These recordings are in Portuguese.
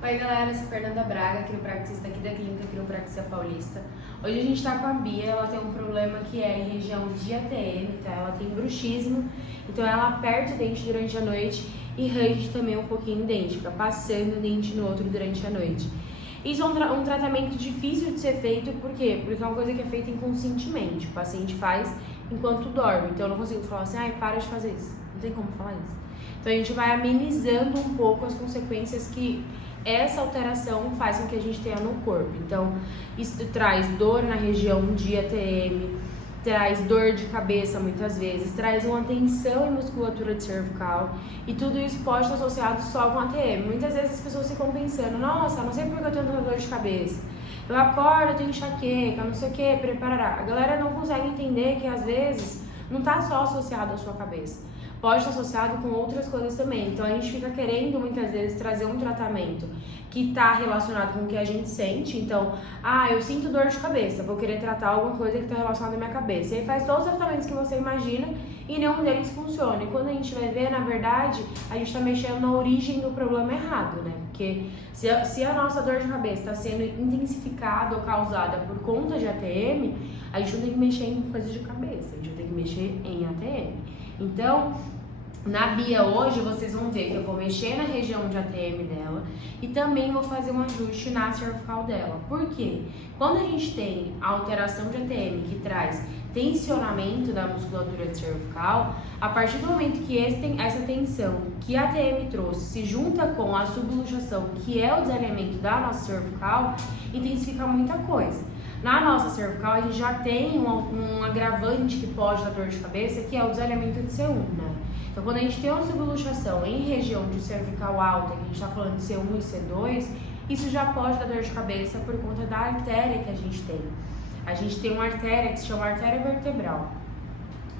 Oi galera, eu sou Fernanda Braga, quiropraxista aqui da Clínica Quiropraxia Paulista. Hoje a gente tá com a Bia, ela tem um problema que é em região de ATM, tá? Ela tem bruxismo, então ela aperta o dente durante a noite e range também um pouquinho o dente, fica passando o dente no outro durante a noite. Isso é um tratamento difícil de ser feito, por quê? Porque é uma coisa que é feita inconscientemente, o paciente faz enquanto dorme, então eu não consigo falar assim, ai, para de fazer isso, não tem como falar isso. Então a gente vai amenizando um pouco as consequências que essa alteração faz com que a gente tenha no corpo. Então, isso traz dor na região de ATM, traz dor de cabeça muitas vezes, traz uma tensão em musculatura de cervical e tudo isso pode estar associado só com ATM. Muitas vezes as pessoas ficam pensando, nossa, não sei por que eu tenho tanta dor de cabeça. Eu acordo, eu tenho enxaqueca, não sei o que, preparará. A galera não consegue entender que às vezes não está só associado à sua cabeça. Pode estar associado com outras coisas também. Então a gente fica querendo muitas vezes trazer um tratamento que está relacionado com o que a gente sente. Então, eu sinto dor de cabeça, vou querer tratar alguma coisa que está relacionada à minha cabeça. E aí faz todos os tratamentos que você imagina e nenhum deles funciona. E quando a gente vai ver, na verdade, a gente está mexendo na origem do problema errado, né? Porque se a nossa dor de cabeça está sendo intensificada ou causada por conta de ATM, a gente não tem que mexer em coisas de cabeça, a gente tem que mexer em ATM. Então, na Bia hoje, vocês vão ver que eu vou mexer na região de ATM dela e também vou fazer um ajuste na cervical dela. Por quê? Quando a gente tem a alteração de ATM que traz tensionamento da musculatura cervical, a partir do momento que essa tensão que a ATM trouxe se junta com a subluxação, que é o desalinhamento da nossa cervical, intensifica muita coisa. Na nossa cervical, a gente já tem um agravante que pode dar dor de cabeça, que é o desalinhamento de C1, né? Então, quando a gente tem uma subluxação em região de cervical alta, que a gente está falando de C1 e C2, isso já pode dar dor de cabeça por conta da artéria que a gente tem. A gente tem uma artéria que se chama artéria vertebral.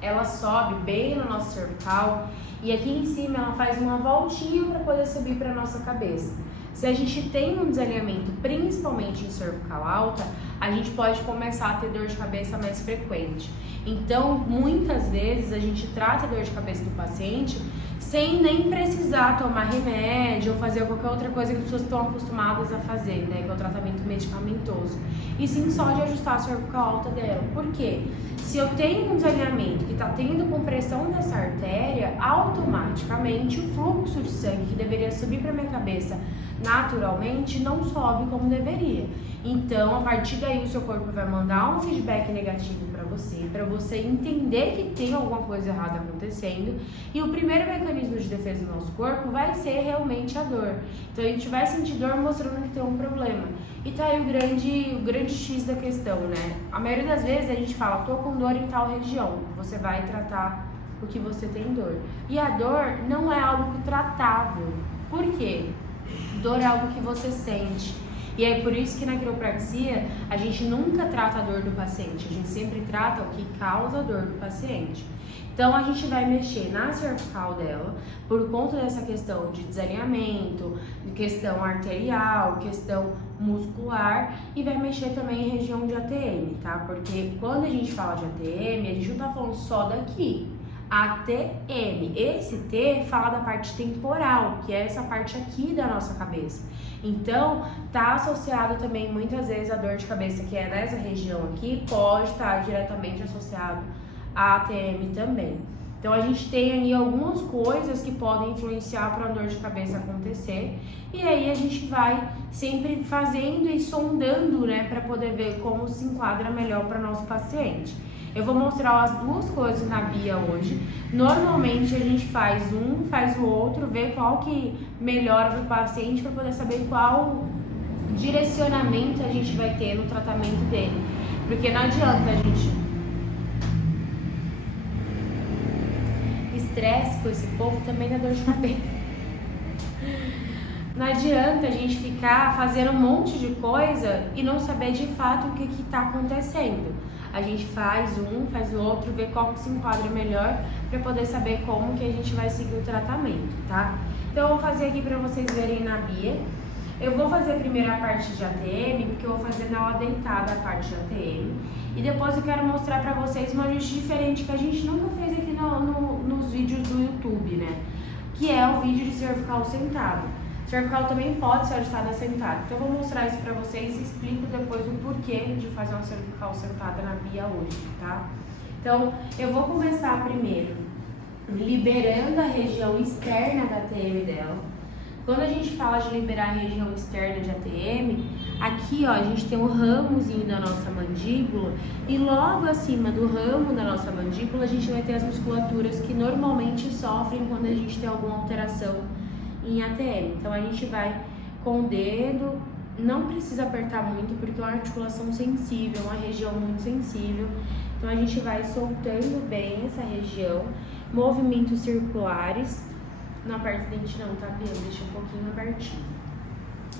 Ela sobe bem na nossa cervical e aqui em cima ela faz uma voltinha para poder subir para a nossa cabeça. Se a gente tem um desalinhamento, principalmente em cervical alta, a gente pode começar a ter dor de cabeça mais frequente. Então, muitas vezes a gente trata a dor de cabeça do paciente sem nem precisar tomar remédio ou fazer qualquer outra coisa que as pessoas estão acostumadas a fazer, né? Que é o tratamento medicamentoso. E sim só de ajustar a cervical alta dela. Por quê? Se eu tenho um desalinhamento que está tendo compressão dessa artéria, automaticamente o fluxo de sangue que deveria subir para minha cabeça naturalmente não sobe como deveria. Então, a partir daí o seu corpo vai mandar um feedback negativo para você entender que tem alguma coisa errada acontecendo. E o primeiro mecanismo de defesa do nosso corpo vai ser realmente a dor. Então, a gente vai sentir dor mostrando que tem um problema. E tá aí o grande X da questão, né? A maioria das vezes a gente fala, tô com dor em tal região. Você vai tratar o que você tem dor. E a dor não é algo tratável. Por quê? Dor é algo que você sente. E é por isso que na quiropraxia a gente nunca trata a dor do paciente, a gente sempre trata o que causa a dor do paciente. Então a gente vai mexer na cervical dela por conta dessa questão de desalinhamento, de questão arterial, questão muscular e vai mexer também em região de ATM, tá? Porque quando a gente fala de ATM, a gente não tá falando só daqui. ATM, esse T fala da parte temporal, que é essa parte aqui da nossa cabeça. Então, tá associado também muitas vezes a dor de cabeça que é nessa região aqui, pode estar diretamente associado a ATM também. Então, a gente tem aí algumas coisas que podem influenciar para a dor de cabeça acontecer. E aí a gente vai sempre fazendo e sondando, né, para poder ver como se enquadra melhor para nosso paciente. Eu vou mostrar as duas coisas na Bia hoje. Normalmente a gente faz um, faz o outro, vê qual que melhora para o paciente para poder saber qual direcionamento a gente vai ter no tratamento dele. Porque não adianta a gente estresse com esse povo também dá dor de cabeça. Não adianta a gente ficar fazendo um monte de coisa e não saber de fato o que está acontecendo. A gente faz um, faz o outro, vê qual que se enquadra melhor para poder saber como que a gente vai seguir o tratamento, tá? Então eu vou fazer aqui para vocês verem na Bia. Eu vou fazer primeiro a parte de ATM, porque eu vou fazer na aula deitada a parte de ATM. E depois eu quero mostrar para vocês um ajuste diferente que a gente nunca fez aqui nos vídeos do YouTube, né? Que é o vídeo de cervical sentado. Cervical também pode ser ajustada sentada. Então eu vou mostrar isso pra vocês e explico depois o porquê de fazer uma cervical sentada na Bia hoje, tá? Então eu vou começar primeiro liberando a região externa da ATM dela. Quando a gente fala de liberar a região externa de ATM, aqui ó, a gente tem o ramozinho da nossa mandíbula e logo acima do ramo da nossa mandíbula a gente vai ter as musculaturas que normalmente sofrem quando a gente tem alguma alteração em ATM. Então a gente vai com o dedo, não precisa apertar muito porque é uma articulação sensível, uma região muito sensível. Então a gente vai soltando bem essa região, movimentos circulares. Não aperta o dente não, tá, Bia? Deixa um pouquinho abertinho.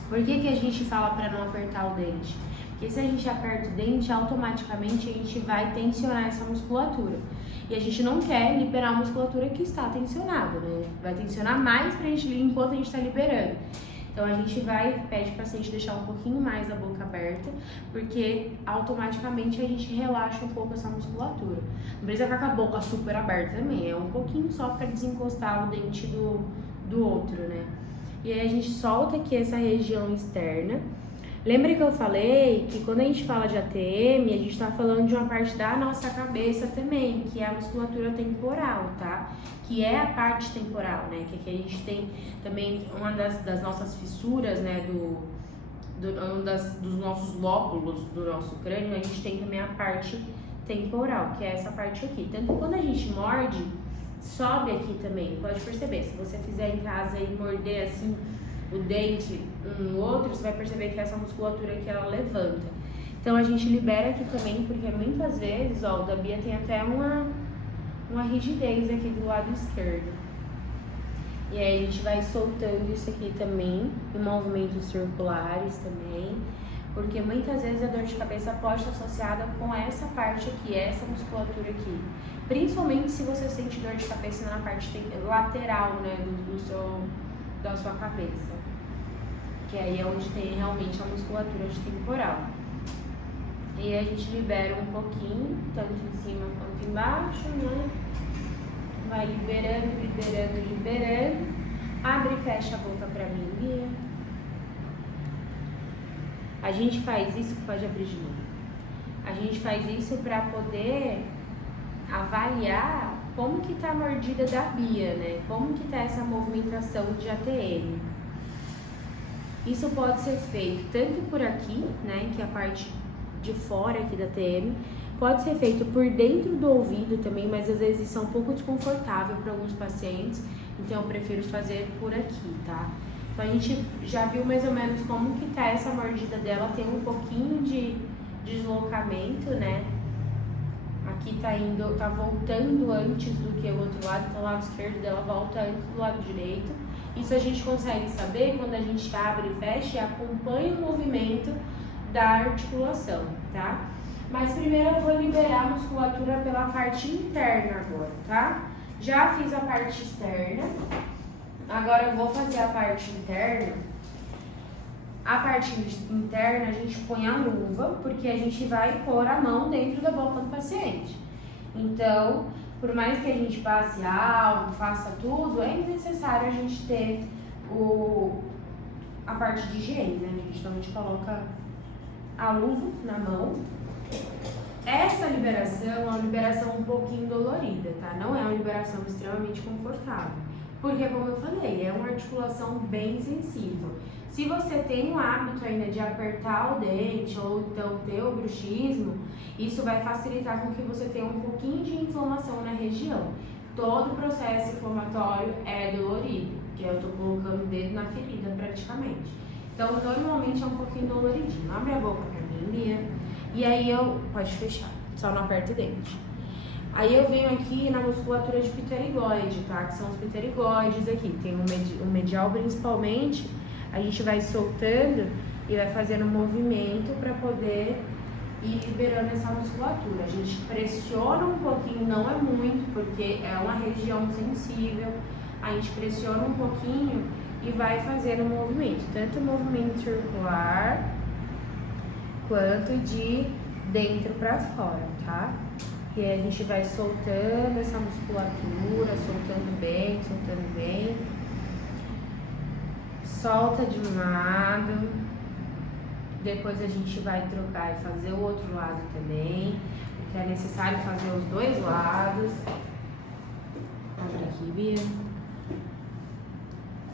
Por que a gente fala para não apertar o dente? Porque se a gente aperta o dente, automaticamente a gente vai tensionar essa musculatura. E a gente não quer liberar a musculatura que está tensionada, né? Vai tensionar mais pra gente enquanto a gente está liberando. Então a gente pede para o paciente deixar um pouquinho mais a boca aberta, porque automaticamente a gente relaxa um pouco essa musculatura. Não precisa ficar com a boca super aberta também, é um pouquinho só para desencostar o dente do outro, né? E aí a gente solta aqui essa região externa. Lembra que eu falei que quando a gente fala de ATM, a gente está falando de uma parte da nossa cabeça também, que é a musculatura temporal, tá? Que é a parte temporal, né? Que aqui a gente tem também uma das nossas fissuras, né? Dos nossos lóbulos do nosso crânio, a gente tem também a parte temporal, que é essa parte aqui. Tanto que quando a gente morde, sobe aqui também, pode perceber. Se você fizer em casa e morder assim o dente um no outro, você vai perceber que essa musculatura aqui ela levanta. Então a gente libera aqui também, porque muitas vezes, ó, o da Bia tem até uma rigidez aqui do lado esquerdo. E aí a gente vai soltando isso aqui também, em movimentos circulares também, porque muitas vezes a dor de cabeça pode estar associada com essa parte aqui, essa musculatura aqui. Principalmente se você sente dor de cabeça na parte lateral, né, da sua cabeça, que aí é onde tem realmente a musculatura de temporal. E a gente libera um pouquinho, tanto em cima quanto embaixo, né? Vai liberando, liberando, liberando. Abre e fecha a boca pra mim, Bia. A gente faz isso, pode abrir de novo. A gente faz isso pra poder avaliar como que tá a mordida da Bia, né? Como que tá essa movimentação de ATM. Isso pode ser feito tanto por aqui, né? Que é a parte de fora aqui da ATM. Pode ser feito por dentro do ouvido também, mas às vezes isso é um pouco desconfortável para alguns pacientes. Então eu prefiro fazer por aqui, tá? Então a gente já viu mais ou menos como que tá essa mordida dela. Tem um pouquinho de deslocamento, né? Aqui tá voltando antes do que o outro lado, então o lado esquerdo dela volta antes do lado direito. Isso a gente consegue saber quando a gente abre e fecha e acompanha o movimento da articulação, tá? Mas primeiro eu vou liberar a musculatura pela parte interna agora, tá? Já fiz a parte externa, agora eu vou fazer a parte interna. A parte interna a gente põe a luva, porque a gente vai pôr a mão dentro da boca do paciente. Então, por mais que a gente passe algo, faça tudo, é necessário a gente ter a parte de higiene, né, gente? Então a gente coloca a luva na mão. Essa liberação é uma liberação um pouquinho dolorida, tá? Não é uma liberação extremamente confortável. Porque, como eu falei, é uma articulação bem sensível. Se você tem o hábito ainda de apertar o dente ou então ter o bruxismo, isso vai facilitar com que você tenha um pouquinho de inflamação na região. Todo processo inflamatório é dolorido, que eu tô colocando o dedo na ferida praticamente. Então, normalmente é um pouquinho doloridinho. Abre a boca pra mim, Bia. E aí pode fechar, só não aperta o dente. Aí eu venho aqui na musculatura de pterigoide, tá? Que são os pterigoides aqui. Tem o medial principalmente. A gente vai soltando e vai fazendo um movimento para poder ir liberando essa musculatura. A gente pressiona um pouquinho, não é muito, porque é uma região sensível. A gente pressiona um pouquinho e vai fazendo um movimento, tanto o movimento circular quanto de dentro para fora, tá? E aí a gente vai soltando essa musculatura, soltando bem, solta de um lado, depois a gente vai trocar e fazer o outro lado também, porque é necessário fazer os dois lados. Abre aqui, Bia.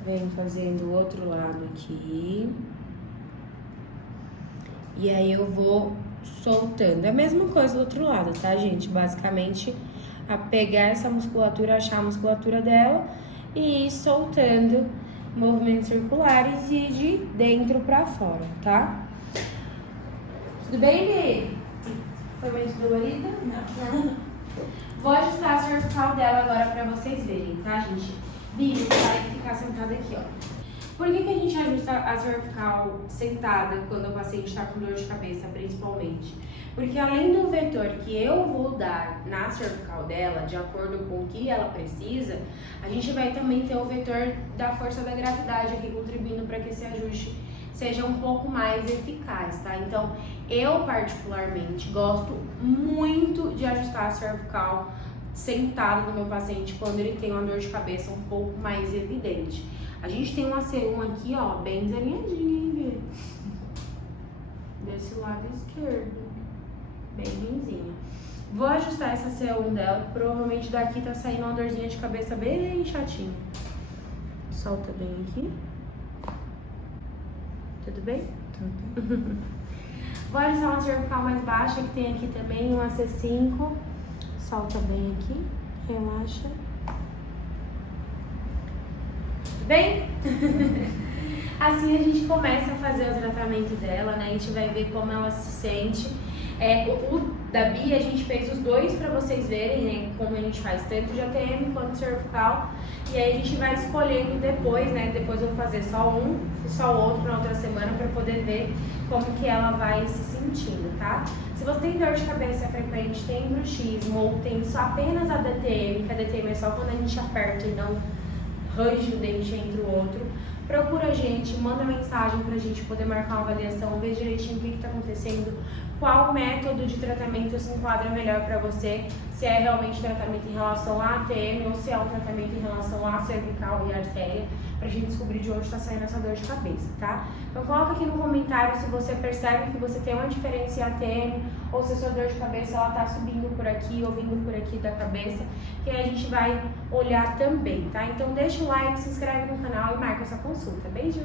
Vem fazendo o outro lado aqui. E aí eu vou soltando. É a mesma coisa do outro lado, tá, gente? Basicamente, a pegar essa musculatura, achar a musculatura dela e ir soltando movimentos circulares e de dentro pra fora, tá? Tudo bem, Bi? Foi muito dolorida? Não. Vou ajustar a cervical dela agora pra vocês verem, tá, gente? Bi, você vai ficar sentada aqui, ó. Por que a gente ajusta a cervical sentada quando o paciente está com dor de cabeça, principalmente? Porque além do vetor que eu vou dar na cervical dela, de acordo com o que ela precisa, a gente vai também ter o vetor da força da gravidade aqui contribuindo para que esse ajuste seja um pouco mais eficaz, tá? Então, eu particularmente gosto muito de ajustar a cervical sentada no meu paciente quando ele tem uma dor de cabeça um pouco mais evidente. A gente tem uma C1 aqui, ó, bem desalinhadinha, hein, Bia? Desse lado esquerdo. Bem ruimzinha. Vou ajustar essa C1 dela, provavelmente daqui tá saindo uma dorzinha de cabeça bem chatinha. Solta bem aqui. Tudo bem? Tudo. Vou ajustar uma cervical mais baixa, que tem aqui também, uma C5. Solta bem aqui, relaxa. Bem, assim a gente começa a fazer o tratamento dela, né? A gente vai ver como ela se sente. O da Bia a gente fez os dois pra vocês verem, né? Como a gente faz tanto de ATM quanto cervical. E aí a gente vai escolhendo depois, né? Depois eu vou fazer só um e só o outro na outra semana pra poder ver como que ela vai se sentindo, tá? Se você tem dor de cabeça frequente, tem bruxismo ou tem só apenas a DTM, que a DTM é só quando a gente aperta e não range o dente entre o outro, procura a gente, manda mensagem pra gente poder marcar uma avaliação, ver direitinho o que tá acontecendo, qual método de tratamento se enquadra melhor pra você, se é realmente tratamento em relação à ATM ou se é um tratamento em relação à cervical e artéria, pra gente descobrir de onde tá saindo essa dor de cabeça, tá? Então coloca aqui no comentário se você percebe que você tem uma diferença em ATM ou se a sua dor de cabeça ela tá subindo por aqui ou vindo por aqui da cabeça, que aí a gente vai olhar também, tá? Então deixa o like, se inscreve no canal e marca essa consulta. Beijo!